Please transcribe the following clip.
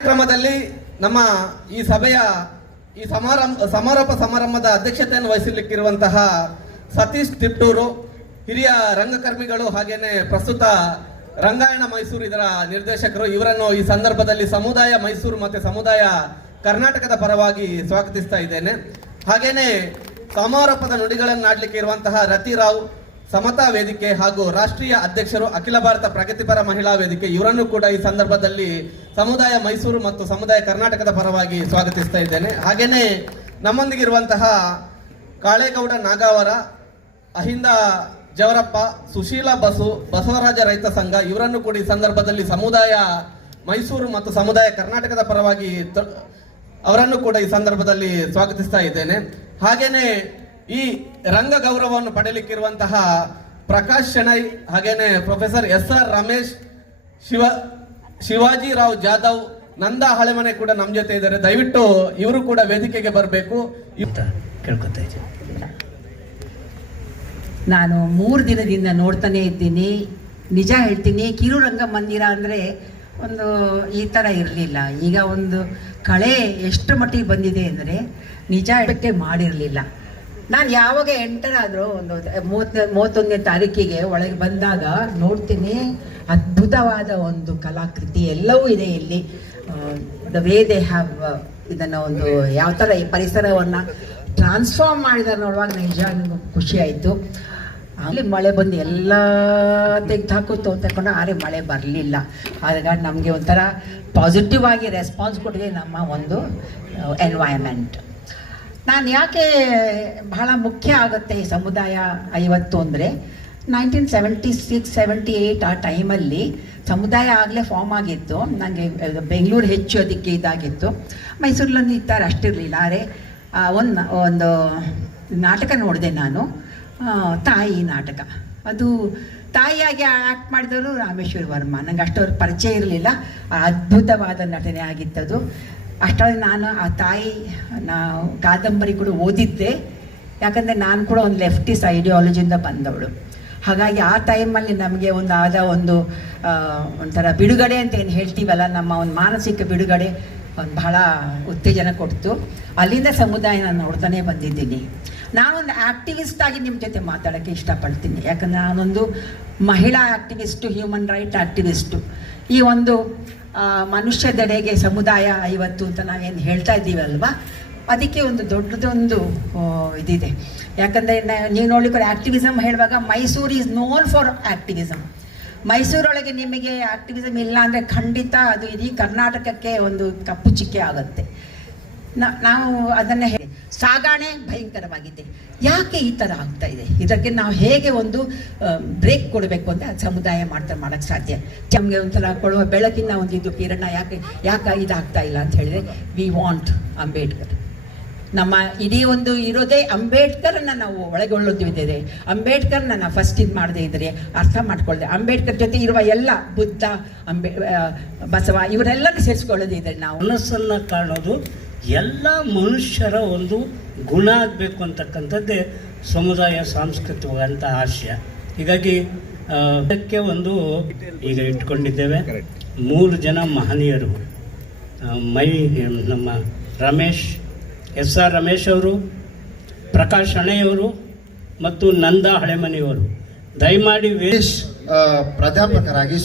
ಕ್ರಮದಲ್ಲಿ ನಮ್ಮ ಈ ಸಭೆಯ ಈ ಸಮಾರೋಪ ಸಮಾರಂಭದ ಅಧ್ಯಕ್ಷತೆಯನ್ನು ವಹಿಸಲಿಕ್ಕಿರುವಂತಹ ಸತೀಶ್ ತಿಪ್ಟೂರು ಹಿರಿಯ ರಂಗಕರ್ಮಿಗಳು ಹಾಗೇನೆ ಪ್ರಸ್ತುತ ರಂಗಾಯಣ ಮೈಸೂರು ಇದರ ನಿರ್ದೇಶಕರು, ಇವರನ್ನು ಈ ಸಂದರ್ಭದಲ್ಲಿ ಸಮುದಾಯ ಮೈಸೂರು ಮತ್ತು ಸಮುದಾಯ ಕರ್ನಾಟಕದ ಪರವಾಗಿ ಸ್ವಾಗತಿಸ್ತಾ ಇದ್ದೇನೆ. ಹಾಗೇನೆ ಸಮಾರೋಪದ ನುಡಿಗಳನ್ನಾಡಲಿಕ್ಕೆ ಇರುವಂತಹ ರತಿರಾವ್ ಸಮತಾ ವೇದಿಕೆ ಹಾಗೂ ರಾಷ್ಟ್ರೀಯ ಅಧ್ಯಕ್ಷರು ಅಖಿಲ ಭಾರತ ಪ್ರಗತಿಪರ ಮಹಿಳಾ ವೇದಿಕೆ, ಇವರನ್ನು ಕೂಡ ಈ ಸಂದರ್ಭದಲ್ಲಿ ಸಮುದಾಯ ಮೈಸೂರು ಮತ್ತು ಸಮುದಾಯ ಕರ್ನಾಟಕದ ಪರವಾಗಿ ಸ್ವಾಗತಿಸ್ತಾ ಇದ್ದೇನೆ. ಹಾಗೇನೆ ನಮ್ಮೊಂದಿಗಿರುವಂತಹ ಕಾಳೇಗೌಡ ನಾಗಾವರ, ಅಹಿಂದ ಜವರಪ್ಪ, ಸುಶೀಲಾ ಬಸು, ಬಸವರಾಜ ರೈತ ಸಂಘ, ಇವರನ್ನು ಕೂಡ ಈ ಸಂದರ್ಭದಲ್ಲಿ ಸಮುದಾಯ ಮೈಸೂರು ಮತ್ತು ಸಮುದಾಯ ಕರ್ನಾಟಕದ ಪರವಾಗಿ ಅವರನ್ನು ಕೂಡ ಈ ಸಂದರ್ಭದಲ್ಲಿ ಸ್ವಾಗತಿಸ್ತಾ ಇದ್ದೇನೆ. ಹಾಗೇನೆ ಈ ರಂಗ ಗೌರವವನ್ನು ಪಡೆಯಲಿಕ್ಕಿರುವಂತಹ ಪ್ರಕಾಶ್ ಶೆಣೈ, ಹಾಗೇನೆ ಪ್ರೊಫೆಸರ್ SR ರಮೇಶ್, ಶಿವಾಜಿ ರಾವ್ ಜಾಧವ್, ನಂದಾ ಹಳೆಮನೆ ಕೂಡ ನಮ್ಮ ಜೊತೆ ಇದ್ದಾರೆ. ದಯವಿಟ್ಟು ಇವರು ಕೂಡ ವೇದಿಕೆಗೆ ಬರಬೇಕು ಕೇಳ್ಕೊತಾ ಇದ್ದೀನಿ. ನಾನು 3 ದಿನದಿಂದ ನೋಡ್ತಾನೆ ಇದ್ದೀನಿ. ನಿಜ ಹೇಳ್ತೀನಿ, ಕಿರು ರಂಗಮಂದಿರ ಅಂದರೆ ಒಂದು ಈ ಥರ ಇರಲಿಲ್ಲ. ಈಗ ಒಂದು ಕಳೆ ಎಷ್ಟು ಮಟ್ಟಿಗೆ ಬಂದಿದೆ ಅಂದರೆ ನಿಜ ಹೇಳಕ್ಕೆ ಮಾಡಿರಲಿಲ್ಲ. ನಾನು ಯಾವಾಗ ಎಂಟರ್ ಆದರೂ ಒಂದು 31ನೇ ತಾರೀಕಿಗೆ ಒಳಗೆ ಬಂದಾಗ ನೋಡ್ತೀನಿ, ಅದ್ಭುತವಾದ ಒಂದು ಕಲಾಕೃತಿ ಎಲ್ಲವೂ ಇದೆ ಇಲ್ಲಿ. ದ ವೇ ದೇ ಹ್ಯಾವ್ ಇದನ್ನು ಒಂದು ಯಾವ ಥರ ಈ ಪರಿಸರವನ್ನು ಟ್ರಾನ್ಸ್ಫಾರ್ಮ್ ಮಾಡಿದಾರೆ ನೋಡುವಾಗ ನಿಜ ಖುಷಿ ಆಯಿತು. ಅಲ್ಲಿ ಮಳೆ ಬಂದು ಎಲ್ಲ ತೆಗೆದು ತಗೊಂಡು ಆದರೆ ಮಳೆ ಬರಲಿಲ್ಲ. ಹಾಗಾಗಿ ನಮಗೆ ಒಂಥರ ಪಾಸಿಟಿವ್ ಆಗಿ ರೆಸ್ಪಾನ್ಸ್ ಕೊಟ್ಟಿದೆ ನಮ್ಮ ಒಂದು ಎನ್ವೈರ್ಮೆಂಟ್. ನಾನು ಯಾಕೆ ಬಹಳ ಮುಖ್ಯ ಆಗುತ್ತೆ ಈ ಸಮುದಾಯ 50 ಅಂದರೆ 1976-78 ಆ ಟೈಮಲ್ಲಿ ಸಮುದಾಯ ಆಗಲೇ ಫಾರ್ಮ್ ಆಗಿತ್ತು. ನನಗೆ ಬೆಂಗಳೂರು ಹೆಚ್ಚು ಅದಕ್ಕೆ ಇದಾಗಿತ್ತು. ಮೈಸೂರಲ್ಲಿ ಈ ಥರ ಅಷ್ಟಿರಲಿಲ್ಲ. ಆದರೆ ಒಂದು ನಾಟಕ ನೋಡಿದೆ ನಾನು, ತಾಯಿ ನಾಟಕ. ಅದು ತಾಯಿಯಾಗಿ ಆ್ಯಕ್ಟ್ ಮಾಡಿದವರು ರಾಮೇಶ್ವರ್ ವರ್ಮ. ನನಗೆ ಅಷ್ಟೊಂದು ಪರಿಚಯ ಇರಲಿಲ್ಲ. ಅದ್ಭುತವಾದ ನಟನೆ ಆಗಿತ್ತದು. ಅಷ್ಟೊಂದು ನಾನು ಆ ತಾಯಿ ಕಾದಂಬರಿ ಕೂಡ ಓದಿದ್ದೆ. ಯಾಕಂದರೆ ನಾನು ಕೂಡ ಒಂದು ಲೆಫ್ಟಿಸ್ ಐಡಿಯಾಲಜಿಯಿಂದ ಬಂದವಳು. ಹಾಗಾಗಿ ಆ ಟೈಮಲ್ಲಿ ನಮಗೆ ಒಂಥರ ಬಿಡುಗಡೆ ಅಂತ ಏನು ಹೇಳ್ತೀವಲ್ಲ, ನಮ್ಮ ಒಂದು ಮಾನಸಿಕ ಬಿಡುಗಡೆ ಒಂದು ಬಹಳ ಉತ್ತೇಜನ ಕೊಡ್ತು. ಅಲ್ಲಿಂದ ಸಮುದಾಯ ನಾನು ನೋಡ್ತಾನೆ ಬಂದಿದ್ದೀನಿ. ನಾನೊಂದು ಆ್ಯಕ್ಟಿವಿಸ್ಟ್ ಆಗಿ ನಿಮ್ಮ ಜೊತೆ ಮಾತಾಡೋಕ್ಕೆ ಇಷ್ಟಪಡ್ತೀನಿ. ಯಾಕಂದರೆ ನಾನೊಂದು ಮಹಿಳಾ ಆ್ಯಕ್ಟಿವಿಸ್ಟು, ಹ್ಯೂಮನ್ ರೈಟ್ ಆ್ಯಕ್ಟಿವಿಸ್ಟು. ಈ ಒಂದು ಮನುಷ್ಯದೆಡೆಗೆ ಸಮುದಾಯ 50 ಅಂತ ನಾವೇನು ಹೇಳ್ತಾ ಇದ್ದೀವಲ್ವ, ಅದಕ್ಕೆ ಒಂದು ದೊಡ್ಡದೊಂದು ಇದಿದೆ. ಯಾಕಂದರೆ ನೀವು ನೋಡ್ಲಿಕ್ಕೆ ಆ್ಯಕ್ಟಿವಿಸಮ್ ಹೇಳುವಾಗ Mysuru is known for activism. ಮೈಸೂರೊಳಗೆ ನಿಮಗೆ ಆ್ಯಕ್ಟಿವಿಸಮ್ ಇಲ್ಲ ಅಂದರೆ ಖಂಡಿತ ಅದು ಇಡೀ ಕರ್ನಾಟಕಕ್ಕೆ ಒಂದು ಕಪ್ಪು ಚುಕ್ಕೆ ಆಗುತ್ತೆ. ನಾವು ಅದನ್ನು ಸಾಗಾಣೆ ಭಯಂಕರವಾಗಿದೆ. ಯಾಕೆ ಈ ಥರ ಆಗ್ತಾ ಇದೆ? ಇದಕ್ಕೆ ನಾವು ಹೇಗೆ ಒಂದು ಬ್ರೇಕ್ ಕೊಡಬೇಕು ಅಂತ ಸಮುದಾಯ ಮಾಡೋಕ್ಕೆ ಸಾಧ್ಯ. ನಮಗೆ ಒಂಥರ ಕೊಡುವ ಬೆಳಕಿನ ಒಂದು ಇದು ಕಿರಣ ಯಾಕೆ ಇದಾಗ್ತಾ ಇಲ್ಲ ಅಂತ ಹೇಳಿದರೆ, ವಿ ವಾಂಟ್ ಅಂಬೇಡ್ಕರ್. ನಮ್ಮ ಇಡೀ ಒಂದು ಇರೋದೇ ಅಂಬೇಡ್ಕರನ್ನು ನಾವು ಒಳಗೊಳ್ಳೋದಿದ್ದೇವೆ. ಅಂಬೇಡ್ಕರ್ನ ಫಸ್ಟ್ ಇದು ಮಾಡದೇ ಇದ್ದರೆ ಅರ್ಥ ಮಾಡ್ಕೊಳ್ದೆ, ಅಂಬೇಡ್ಕರ್ ಜೊತೆ ಇರುವ ಎಲ್ಲ ಬುದ್ಧ, ಬಸವ ಇವರೆಲ್ಲರೂ ಸೇರಿಸ್ಕೊಳ್ಳೋದಿದ್ದಾರೆ. ನಾವು ಮನಸ್ಸನ್ನು ಕಾಣೋದು ಎಲ್ಲ ಮನುಷ್ಯರ ಒಂದು ಗುಣ ಆಗಬೇಕು ಅಂತಕ್ಕಂಥದ್ದೇ ಸಮುದಾಯ ಸಾಂಸ್ಕೃತಿಕವಾದಂಥ ಆಶಯ. ಹೀಗಾಗಿ ಅದಕ್ಕೆ ಒಂದು ಈಗ ಇಟ್ಕೊಂಡಿದ್ದೇವೆ 3 ಜನ ಮಹನೀಯರು. ನಮ್ಮ SR ರಮೇಶ್ ಅವರು, ಪ್ರಕಾಶ್ ಶೆಣೈಯವರು ಮತ್ತು ನಂದಾ ಹಳೆಮನೆಯವರು. ದಯಮಾಡಿ ಪ್ರಾಧ್ಯಾಪಕರಾಗಿ